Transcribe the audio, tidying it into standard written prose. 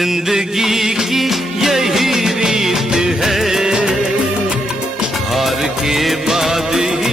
जिंदगी की यही रीत है, हार के बाद ही